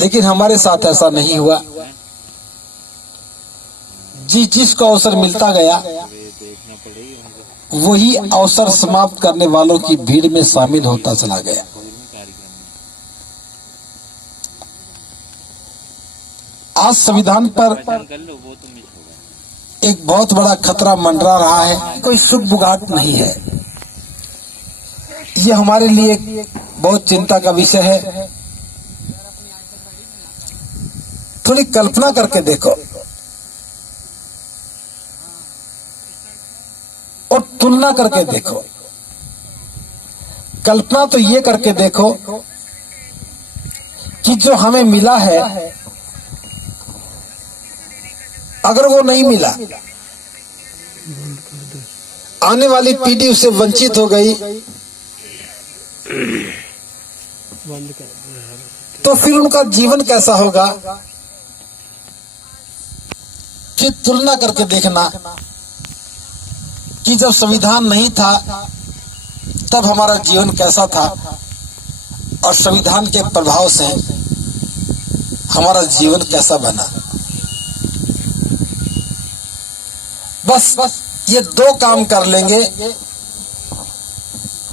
लेकिन हमारे साथ ऐसा नहीं हुआ। जिसको अवसर मिलता गया वही अवसर समाप्त करने वालों की भीड़ में शामिल होता चला गया। आज संविधान पर एक बहुत बड़ा खतरा मंडरा रहा है। कोई शुभ बुगाट नहीं है। ये हमारे लिए बहुत चिंता का विषय है। थोड़ी कल्पना करके देखो और तुलना करके देखो। कल्पना तो ये करके देखो कि जो हमें मिला है अगर वो नहीं मिला, आने वाली पीढ़ी उससे वंचित हो गई, तो फिर उनका जीवन कैसा होगा। फिर तुलना करके देखना कि जब संविधान नहीं था तब हमारा जीवन कैसा था और संविधान के प्रभाव से हमारा जीवन कैसा बना। बस ये दो काम कर लेंगे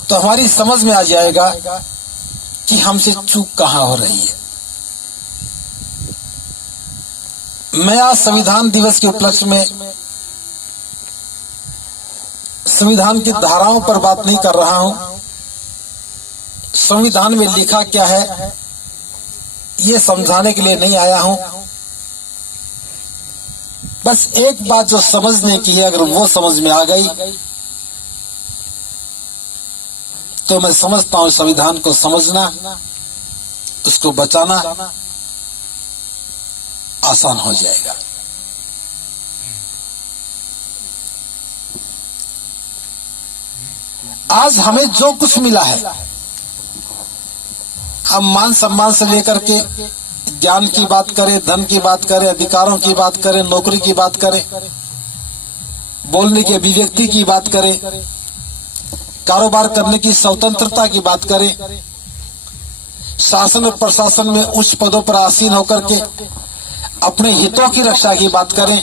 तो हमारी समझ में आ जाएगा कि हमसे चूक कहां हो रही है। मैं आज संविधान दिवस के उपलक्ष्य में संविधान की धाराओं पर बात नहीं कर रहा हूं। संविधान में लिखा क्या है ये समझाने के लिए नहीं आया हूं। बस एक बात जो समझने की है, अगर वो समझ में आ गई तो मैं समझता हूं संविधान को समझना, उसको बचाना आसान हो जाएगा। आज हमें जो कुछ मिला है, हम मान सम्मान से लेकर के ज्ञान की बात करें, धन की बात करें, अधिकारों की बात करें, नौकरी की बात करें, बोलने की अभिव्यक्ति की बात करें, कारोबार करने की स्वतंत्रता की बात करें, शासन और प्रशासन में उच्च पदों पर आसीन होकर के अपने हितों की रक्षा की बात करें,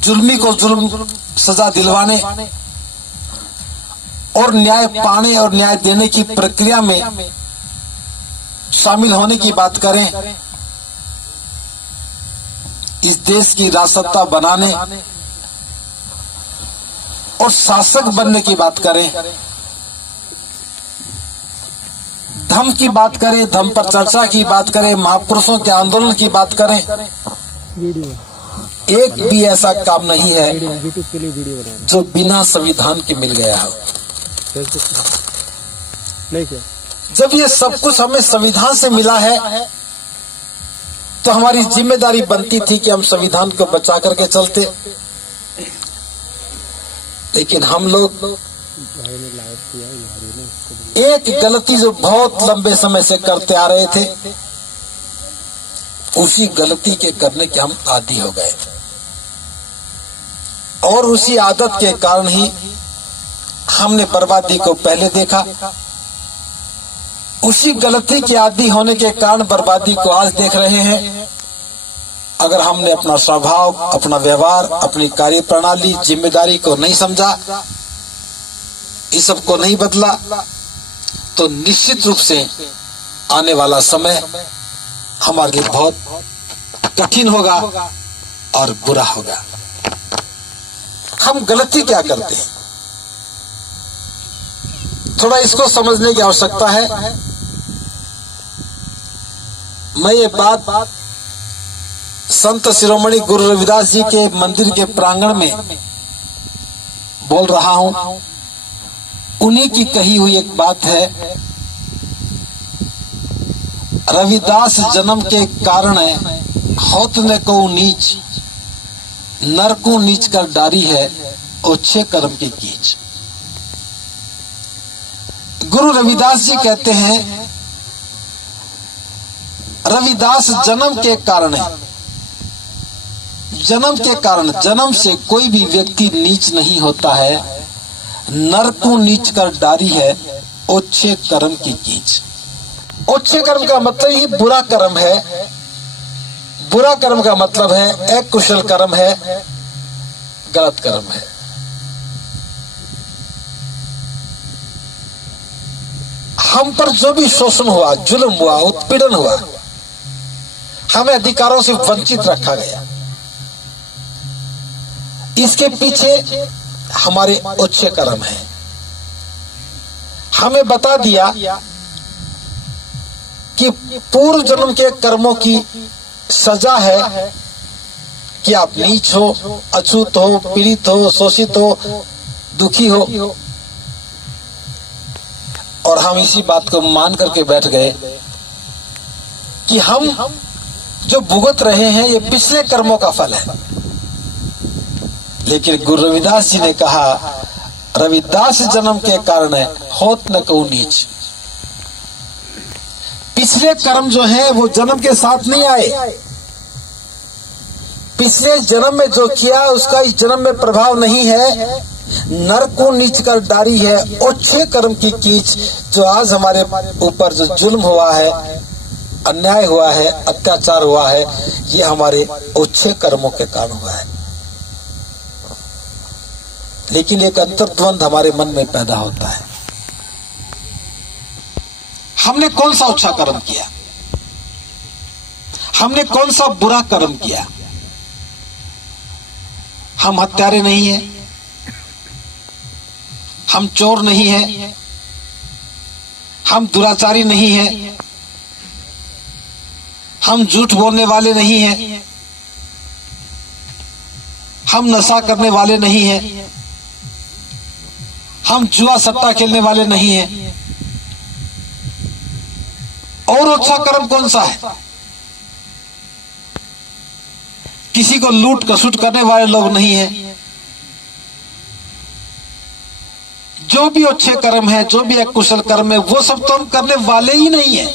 जुल्मी को जुल्म सजा दिलवाने और न्याय पाने और न्याय देने की प्रक्रिया में शामिल होने की बात करें, इस देश की राजसत्ता बनाने और शासक बनने की बात करें, धर्म की बात करें, धर्म पर चर्चा की बात करें, महापुरुषों के आंदोलन की बात करें, एक भी ऐसा काम नहीं है जो बिना संविधान के मिल गया हो। जब ये सब कुछ हमें संविधान से मिला है तो हमारी जिम्मेदारी बनती थी कि हम संविधान को बचा करके चलते। लेकिन हम लोग एक गलती जो बहुत लंबे समय से करते आ रहे थे, उसी गलती के करने के हम आदी हो गए और उसी आदत के कारण ही हमने बर्बादी को पहले देखा। उसी गलती के आदी होने के कारण बर्बादी को आज देख रहे हैं। अगर हमने अपना स्वभाव, अपना व्यवहार, अपनी कार्य प्रणाली, जिम्मेदारी को नहीं समझा, इस सब को नहीं बदला, तो निश्चित रूप से आने वाला समय हमारे लिए बहुत कठिन होगा और बुरा होगा। हम गलती क्या करते हैं, थोड़ा इसको समझने की आवश्यकता है। मैं ये बात संत शिरोमणि गुरु रविदास जी के मंदिर के प्रांगण में बोल रहा हूं। उन्हीं की कही हुई एक बात है, रविदास जन्म के कारण होत न को नीच, नर को नीच कर डारी है, ओछे कर्म की कीच। गुरु रविदास जी कहते हैं रविदास जन्म के कारण है, जन्म के कारण, जन्म से कोई भी व्यक्ति नीच नहीं होता है। नर को नीच कर डारी है, ओछे कर्म की कीच। अच्छे कर्म का मतलब ही बुरा कर्म है, बुरा कर्म का मतलब है अकुशल कर्म है, गलत कर्म है। हम पर जो भी शोषण हुआ, जुल्म हुआ, उत्पीड़न हुआ, हमें अधिकारों से वंचित रखा गया, इसके पीछे हमारे अच्छे कर्म है। हमें बता दिया कि पूर्व जन्म के कर्मों की सजा है कि आप नीच हो, अछूत हो, पीड़ित हो, शोषित हो, दुखी हो। और हम इसी बात को मान करके बैठ गए कि हम जो भुगत रहे हैं ये पिछले कर्मों का फल है। लेकिन गुरु रविदास जी ने कहा, रविदास जन्म के कारण होत न को नीच। पिछले कर्म जो है वो जन्म के साथ नहीं आए, पिछले जन्म में जो किया उसका इस जन्म में प्रभाव नहीं है। नर को नीच कर डारी है अच्छे कर्म की कीच। जो आज हमारे ऊपर जो जुल्म हुआ है, अन्याय हुआ है, अत्याचार हुआ है, ये हमारे अच्छे कर्मों के कारण हुआ है। लेकिन एक अंतर्द्वंद हमारे मन में पैदा होता है, हमने कौन सा अच्छा कर्म किया, हमने कौन सा बुरा कर्म किया। हम हत्यारे नहीं हैं, हम चोर नहीं हैं, हम दुराचारी नहीं हैं, हम झूठ बोलने वाले नहीं हैं, हम नशा करने वाले नहीं हैं, हम जुआ सट्टा खेलने वाले नहीं हैं। और अच्छा कर्म कौन सा है? किसी को लूट खसुट करने वाले लोग नहीं हैं। जो भी अच्छे कर्म है, जो भी अकुशल कर्म है, वो सब तो हम करने वाले ही नहीं है,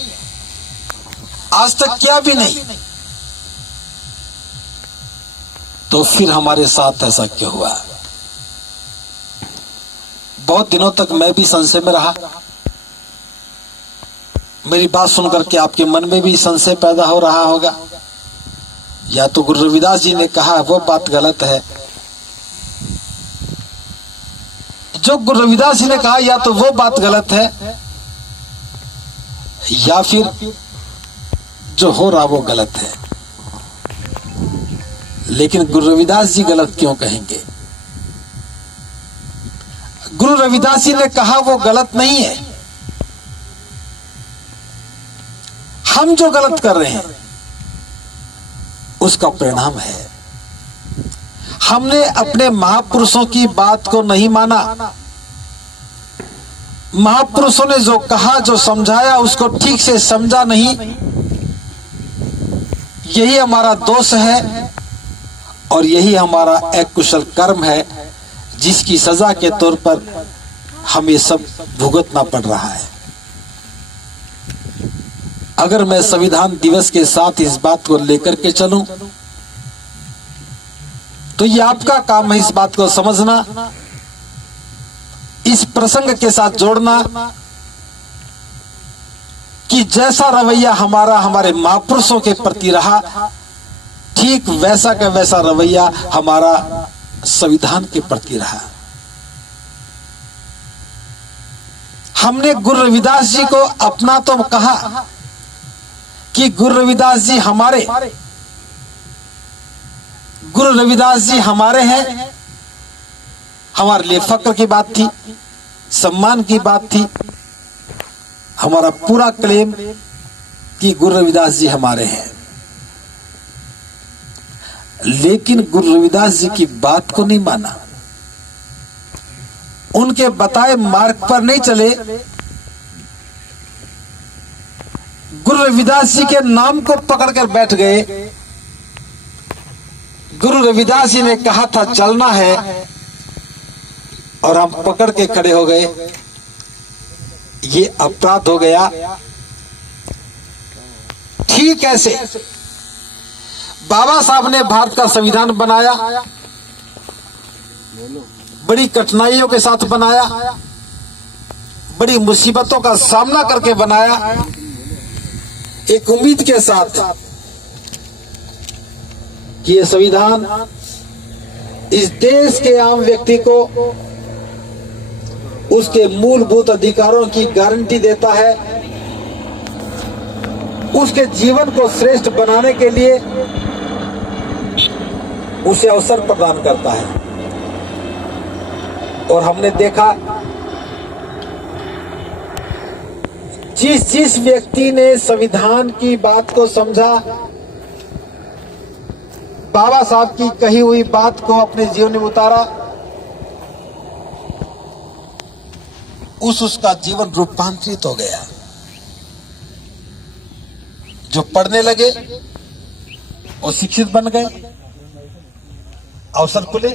आज तक क्या भी नहीं। तो फिर हमारे साथ ऐसा क्यों हुआ? बहुत दिनों तक मैं भी संशय में रहा। मेरी बात सुनकर के आपके मन में भी संशय पैदा हो रहा होगा, या तो गुरु रविदास जी ने कहा वो बात गलत है। जो गुरु रविदास जी ने कहा या तो वो बात गलत है, या फिर जो हो रहा वो गलत है। लेकिन गुरु रविदास जी गलत क्यों कहेंगे? गुरु रविदास जी ने कहा वो गलत नहीं है। हम जो गलत कर रहे हैं उसका परिणाम है, हमने अपने महापुरुषों की बात को नहीं माना। महापुरुषों ने जो कहा, जो समझाया, उसको ठीक से समझा नहीं। यही हमारा दोष है और यही हमारा अकुशल कर्म है, जिसकी सजा के तौर पर हमें सब भुगतना पड़ रहा है। अगर मैं संविधान दिवस के साथ इस बात को लेकर के चलूं तो ये आपका काम है इस बात को समझना, इस प्रसंग के साथ जोड़ना कि जैसा रवैया हमारा हमारे महापुरुषों के प्रति रहा, ठीक वैसा का वैसा रवैया हमारा संविधान के प्रति रहा। हमने गुरु रविदास जी को अपना तो कहा कि गुरु रविदास जी हमारे, गुरु रविदास जी हमारे हैं। हमारे लिए फक्र की बात थी, सम्मान की बात थी, हमारा पूरा क्लेम कि गुरु रविदास जी हमारे हैं। लेकिन गुरु रविदास जी की बात को नहीं माना, उनके बताए मार्ग पर नहीं चले। गुरु रविदास जी के नाम को पकड़कर बैठ गए। गुरु रविदास जी ने कहा था चलना है और हम पकड़ के खड़े हो गए, ये अपराध हो गया। ठीक ऐसे बाबा साहब ने भारत का संविधान बनाया, बड़ी कठिनाइयों के साथ बनाया, बड़ी मुसीबतों का सामना करके बनाया, एक उम्मीद के साथ कि ये संविधान इस देश के आम व्यक्ति को उसके मूलभूत अधिकारों की गारंटी देता है, उसके जीवन को श्रेष्ठ बनाने के लिए उसे अवसर प्रदान करता है। और हमने देखा जिस व्यक्ति ने संविधान की बात को समझा, बाबा साहब की कही हुई बात को अपने जीवन में उतारा, उसका जीवन रूपांतरित हो गया। जो पढ़ने लगे वो शिक्षित बन गए, अवसर खुले।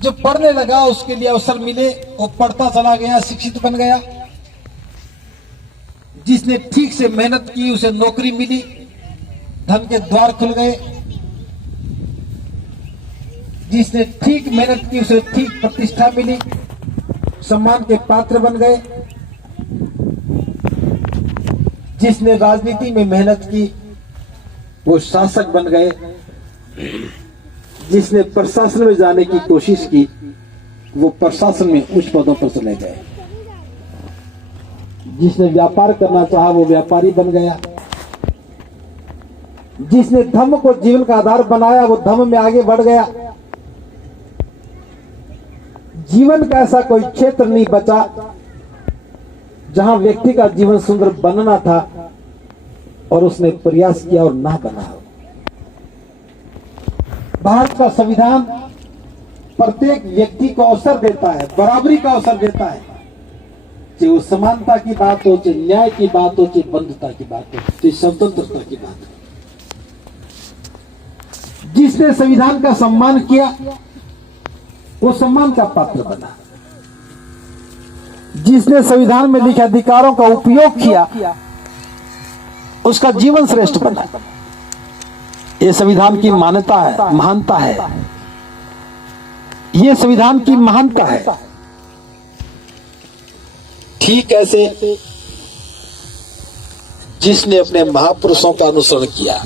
जो पढ़ने लगा उसके लिए अवसर मिले, वो पढ़ता चला गया, शिक्षित बन गया। जिसने ठीक से मेहनत की उसे नौकरी मिली, धन के द्वार खुल गए। जिसने ठीक मेहनत की उसे ठीक प्रतिष्ठा मिली, सम्मान के पात्र बन गए। जिसने राजनीति में मेहनत की वो शासक बन गए। जिसने प्रशासन में जाने की कोशिश की वो प्रशासन में उच्च पदों पर चले गए। जिसने व्यापार करना चाहा वो व्यापारी बन गया। जिसने धर्म को जीवन का आधार बनाया वो धर्म में आगे बढ़ गया। जीवन का ऐसा कोई क्षेत्र नहीं बचा जहां व्यक्ति का जीवन सुंदर बनना था और उसने प्रयास किया और ना बना हो। भारत का संविधान प्रत्येक व्यक्ति को अवसर देता है, बराबरी का अवसर देता है। चाहे वो समानता की बात हो, चाहे न्याय की बात हो, चाहे बंधुता की बात हो, चाहे स्वतंत्रता की बात हो। जिसने संविधान का सम्मान किया वो सम्मान का पात्र बना। जिसने संविधान में लिखे अधिकारों का उपयोग किया उसका जीवन श्रेष्ठ बना। ये संविधान की मान्यता है, महानता है। ये संविधान की महानता है। ठीक ऐसे जिसने अपने महापुरुषों का अनुसरण किया,